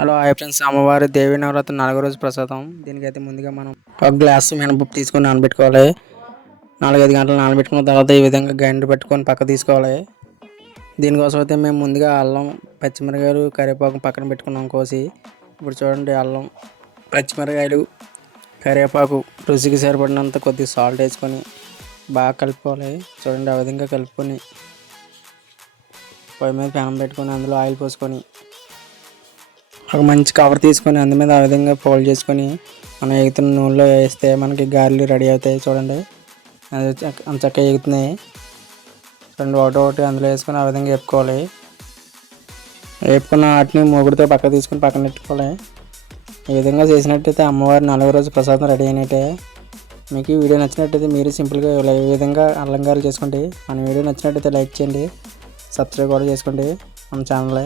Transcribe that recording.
Hello hi friends, అమ్మవారి దేవి నవరాత్రి 4వ రోజు ప్రసాదం. దీనికైతే ముందుగా మనం ఒక గ్లాసు మినపప్పు తీసుకొని నానబెట్టుకోవాలి. 4-5 గంటలు నానబెట్టుకున్న తర్వాత ఈ విధంగా గ్రైండర్ పెట్టుకొని పక్క తీసుకోవాలి. దీనికోసం అయితే మేము ముందుగా అల్లం, పచ్చిమిరకాయలు, కరివేపాకు పక్కన పెట్టుకున్నాం కోసి. ఇప్పుడు చూడండి, అల్లం, పచ్చిమిరకాయలు, కరివేపాకు, రుచికి సరిపడినంత కొద్దిగా సాల్ట్ వేసుకొని బాగా కలుపుకోవాలి. చూడండి, ఆ విధంగా కలుపుకొని పొయ్యి మీద ప్యాన్ పెట్టుకొని అందులో ఆయిల్ పోసుకొని ఒక మంచి కవర్ తీసుకొని అందు మీద ఆ విధంగా ఫోల్డ్ చేసుకొని మనం ఎగుతున్న నూనెలో వేస్తే మనకి గారెలు రెడీ అవుతాయి. చూడండి, అది చక్కగా ఎగుతున్నాయి. చూడండి, ఒకటి అందులో వేసుకొని ఆ విధంగా వేపుకోవాలి. వేపుకున్న వాటిని మూగుడితో పక్క తీసుకొని పక్కన పెట్టుకోవాలి. ఈ విధంగా చేసినట్టయితే అమ్మవారి 4వ రోజు ప్రసాదం రెడీ అయినట్టే. మీకు ఈ వీడియో నచ్చినట్టయితే మీరు సింపుల్గా ఈ విధంగా అల్లం గారెలు చేసుకోండి. మన వీడియో నచ్చినట్టయితే లైక్ చేయండి, సబ్స్క్రైబ్ కూడా చేసుకోండి మన ఛానల్.